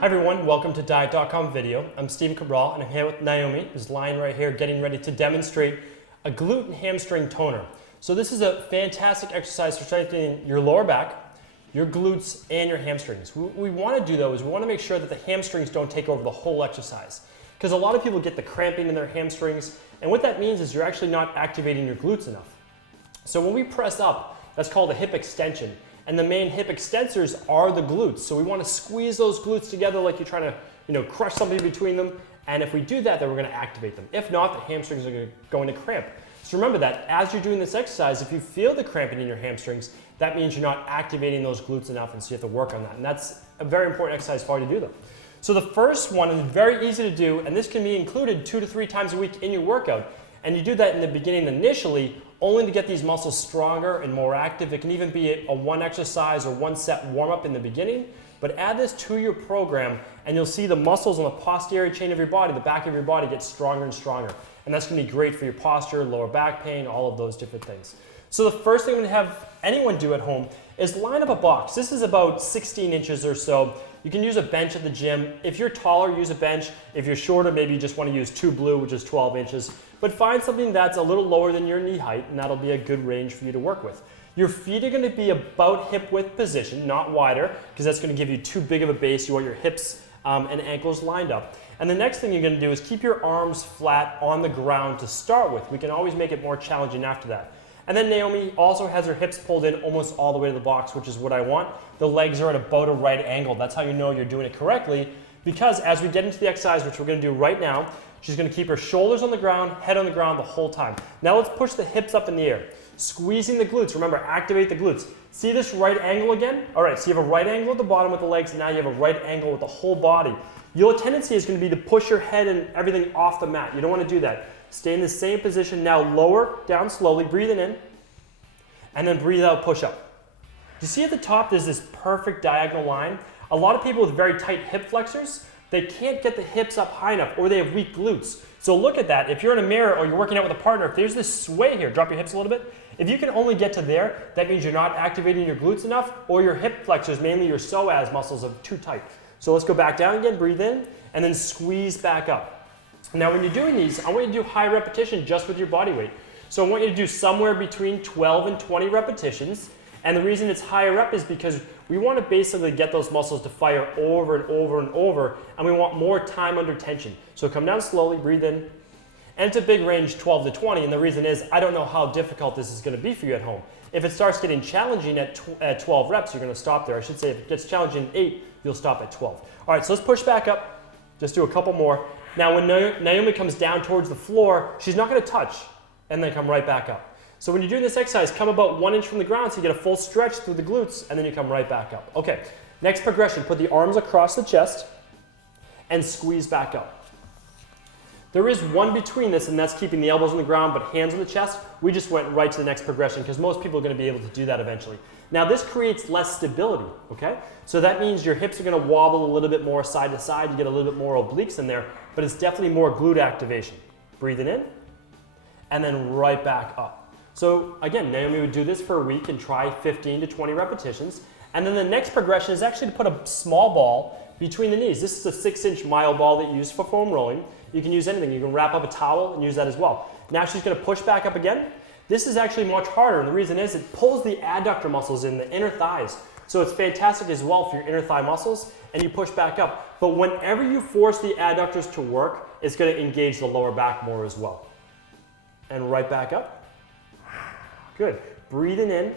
Hi everyone, welcome to Diet.com video. I'm Stephen Cabral and I'm here with Naomi, who's lying right here getting ready to demonstrate a glute and hamstring toner. So this is a fantastic exercise for strengthening your lower back, your glutes, and your hamstrings. What we want to do though is we want to make sure that the hamstrings don't take over the whole exercise. Because a lot of people get the cramping in their hamstrings, and what that means is you're actually not activating your glutes enough. So when we press up, that's called a hip extension. And the main hip extensors are the glutes. So we want to squeeze those glutes together like you're trying to, crush something between them. And if we do that, then we're going to activate them. If not, the hamstrings are going to cramp. So remember that as you're doing this exercise, if you feel the cramping in your hamstrings, that means you're not activating those glutes enough, and so you have to work on that. And that's a very important exercise for you to do them. So the first one is very easy to do, and this can be included 2 to 3 times a week in your workout. And you do that in the beginning initially, only to get these muscles stronger and more active. It can even be a one exercise or one set warm up in the beginning, but add this to your program and you'll see the muscles on the posterior chain of your body, the back of your body, get stronger and stronger. And that's gonna be great for your posture, lower back pain, all of those different things. So the first thing I'm gonna have anyone do at home is line up a box. This is about 16 inches or so. You can use a bench at the gym. If you're taller, use a bench. If you're shorter, maybe you just want to use 2 blue, which is 12 inches. But find something that's a little lower than your knee height, and that'll be a good range for you to work with. Your feet are going to be about hip width position, not wider, because that's going to give you too big of a base. You want your hips and ankles lined up. And the next thing you're going to do is keep your arms flat on the ground to start with. We can always make it more challenging after that. And then Naomi also has her hips pulled in almost all the way to the box, which is what I want. The legs are at about a right angle. That's how you know you're doing it correctly, because as we get into the exercise, which we're going to do right now, she's going to keep her shoulders on the ground, head on the ground the whole time. Now let's push the hips up in the air. Squeezing the glutes. Remember, activate the glutes. See this right angle again? All right, so you have a right angle at the bottom with the legs, and now you have a right angle with the whole body. Your tendency is going to be to push your head and everything off the mat. You don't want to do that. Stay in the same position. Now lower down slowly, breathing in, and then breathe out, push up. You see at the top there's this perfect diagonal line? A lot of people with very tight hip flexors, they can't get the hips up high enough, or they have weak glutes. So look at that. If you're in a mirror or you're working out with a partner, if there's this sway here, drop your hips a little bit. If you can only get to there, that means you're not activating your glutes enough, or your hip flexors, mainly your psoas muscles, are too tight. So let's go back down again, breathe in, and then squeeze back up. Now when you're doing these, I want you to do high repetition just with your body weight. So I want you to do somewhere between 12 and 20 repetitions. And the reason it's higher up is because we want to basically get those muscles to fire over and over and over, and we want more time under tension. So come down slowly, breathe in, and it's a big range, 12 to 20, and the reason is I don't know how difficult this is going to be for you at home. If it starts getting challenging at 12 reps, you're going to stop there. I should say if it gets challenging at 8, you'll stop at 12. All right, so let's push back up, just do a couple more. Now when Naomi comes down towards the floor, she's not going to touch, and then come right back up. So when you're doing this exercise, come about 1 inch from the ground so you get a full stretch through the glutes, and then you come right back up. Okay, next progression, put the arms across the chest and squeeze back up. There is one between this, and that's keeping the elbows on the ground but hands on the chest. We just went right to the next progression because most people are going to be able to do that eventually. Now this creates less stability, okay? So that means your hips are going to wobble a little bit more side to side. You get a little bit more obliques in there, but it's definitely more glute activation. Breathing in, and then right back up. So again, Naomi would do this for a week and try 15 to 20 repetitions. And then the next progression is actually to put a small ball between the knees. This is a 6-inch mile ball that you use for foam rolling. You can use anything. You can wrap up a towel and use that as well. Now she's going to push back up again. This is actually much harder, and the reason is it pulls the adductor muscles in the inner thighs. So it's fantastic as well for your inner thigh muscles, and you push back up. But whenever you force the adductors to work, it's going to engage the lower back more as well. And right back up. Good. Breathing in,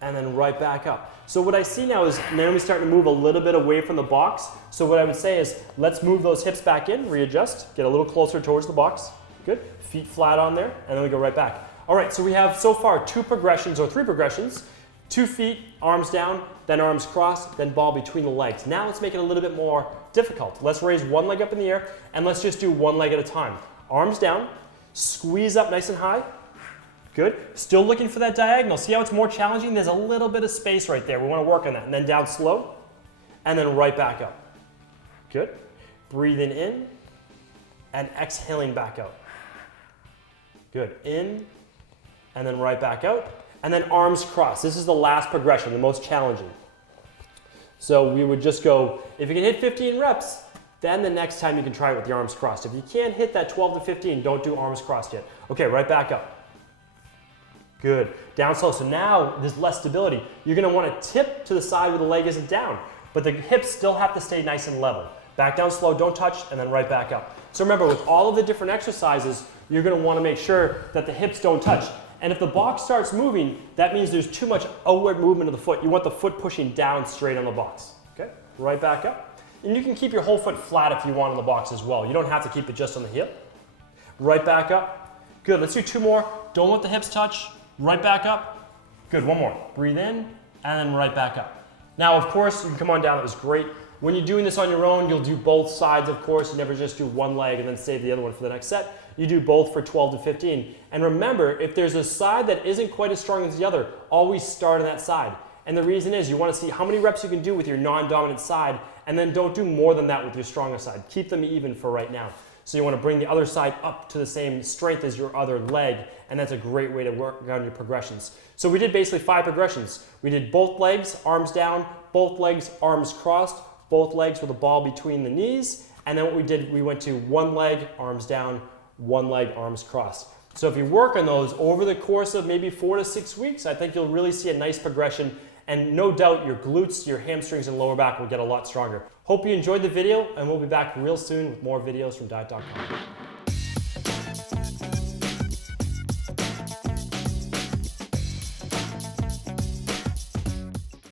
and then right back up. So what I see now is Naomi's starting to move a little bit away from the box. So what I would say is let's move those hips back in, readjust, get a little closer towards the box. Good. Feet flat on there, and then we go right back. All right, so we have so far 2 progressions or 3 progressions. 2 feet, arms down, then arms crossed, then ball between the legs. Now let's make it a little bit more difficult. Let's raise one leg up in the air, and let's just do one leg at a time. Arms down, squeeze up nice and high. Good. Still looking for that diagonal. See how it's more challenging? There's a little bit of space right there. We want to work on that. And then down slow, and then right back up. Good. Breathing in, and exhaling back out. Good. In, and then right back out. And then arms crossed. This is the last progression, the most challenging. So we would just go, if you can hit 15 reps, then the next time you can try it with the arms crossed. If you can't hit that 12 to 15, don't do arms crossed yet. Okay, right back up. Good. Down slow. So now there's less stability. You're going to want to tip to the side where the leg isn't down, but the hips still have to stay nice and level. Back down slow, don't touch, and then right back up. So remember, with all of the different exercises, you're going to want to make sure that the hips don't touch. And if the box starts moving, that means there's too much outward movement of the foot. You want the foot pushing down straight on the box. Okay, right back up. And you can keep your whole foot flat if you want on the box as well. You don't have to keep it just on the hip. Right back up. Good, let's do 2 more. Don't let the hips touch. Right back up. Good, 1 more. Breathe in, and then right back up. Now, of course, you can come on down. That was great. When you're doing this on your own, you'll do both sides, of course. You never just do one leg and then save the other one for the next set. You do both for 12 to 15. And remember, if there's a side that isn't quite as strong as the other, always start on that side. And the reason is you want to see how many reps you can do with your non-dominant side, and then don't do more than that with your stronger side. Keep them even for right now. So you want to bring the other side up to the same strength as your other leg, and that's a great way to work on your progressions. So we did basically 5 progressions. We did both legs, arms down, both legs, arms crossed, both legs with a ball between the knees, and then what we did, we went to 1 leg, arms down, 1 leg, arms crossed. So if you work on those over the course of maybe 4 to 6 weeks, I think you'll really see a nice progression, and no doubt your glutes, your hamstrings, and lower back will get a lot stronger. Hope you enjoyed the video, and we'll be back real soon with more videos from Diet.com.